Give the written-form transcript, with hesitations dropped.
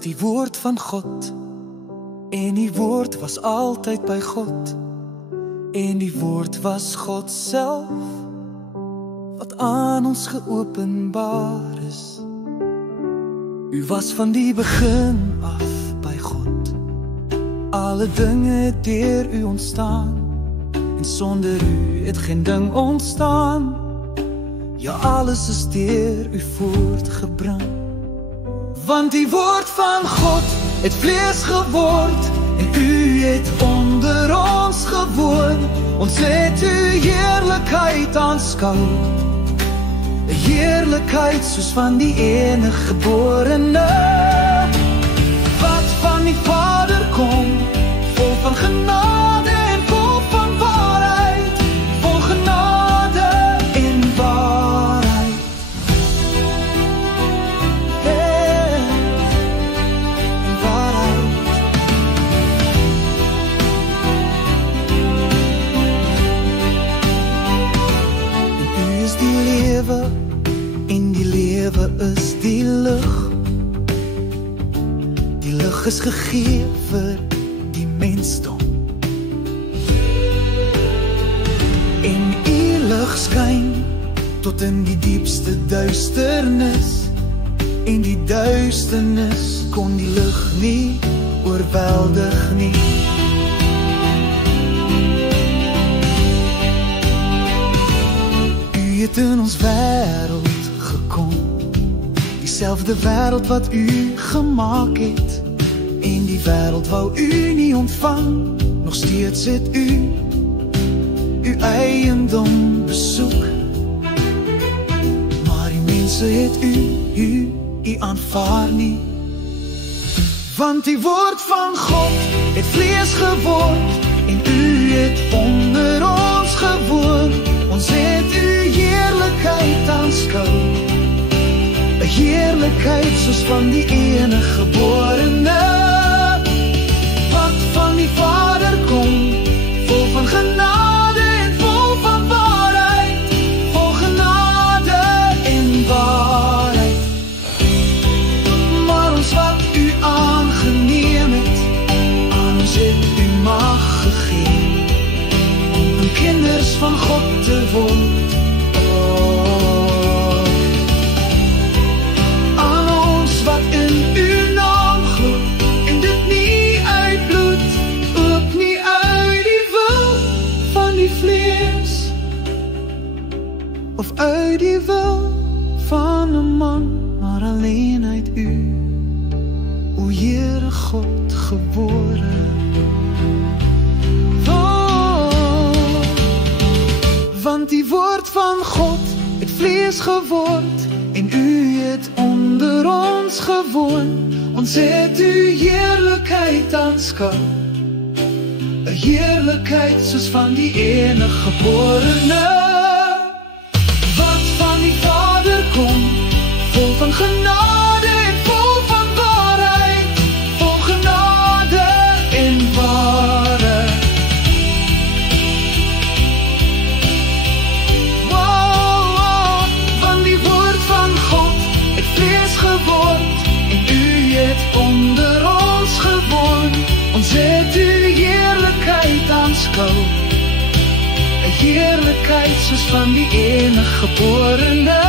die woord van God, en die woord was altyd by God, en die woord was God self, wat aan ons geopenbaar is. U was van die begin af by God, alle dinge het deur u ontstaan, en sonder u het geen ding ontstaan. Ja, alles is deur u voortgebring. Want die woord van God het vlees geword, en u het onder ons gewoon. Ons het u heerlikheid aanskou, 'n heerlikheid soos van die enige geborene, wat van die Vader kom, vol van genade en vol van waarheid, vol genade en waarheid. En waarheid. En u is die lewe, en die lewe is die lig. Die lig is gegee vir die mensdom, en u lig skyn tot in die diepste duisternis, en die duisternis kon die lig nie oorweldig nie. U het in ons wêreld gekom, dieselfde wêreld wat u gemaak het, en die wêreld wou u nie ontvang. Nog steeds het u uw eiendom besoek, maar die mense het u aanvaar nie. Want die woord van God het vlees geword, en u het onder ons gewoon. Ons het u heerlikheid aanskou, 'n heerlikheid soos van die enige geborene, wat van die Vader kom, vol van genade en vol van waarheid, vol genade en waarheid. Maar ons wat u aangeneem het, aan ons het u mag gegee, om kinders van God te word. Of uit die wil van 'n man, maar alleen uit u, o Here God gebore. Oh, want die woord van God het vlees geword, en u het onder ons gewoon. Ons het u heerlikheid aanskou, 'n heerlikheid soos van die enige geborene, vol van genade en vol van waarheid, vol genade en waarheid. Wow, wow, van die woord van God het vlees geword, en u het onder ons gewoon. Ons het u heerlikheid aanskou, 'n heerlikheid soos van die enige geborene,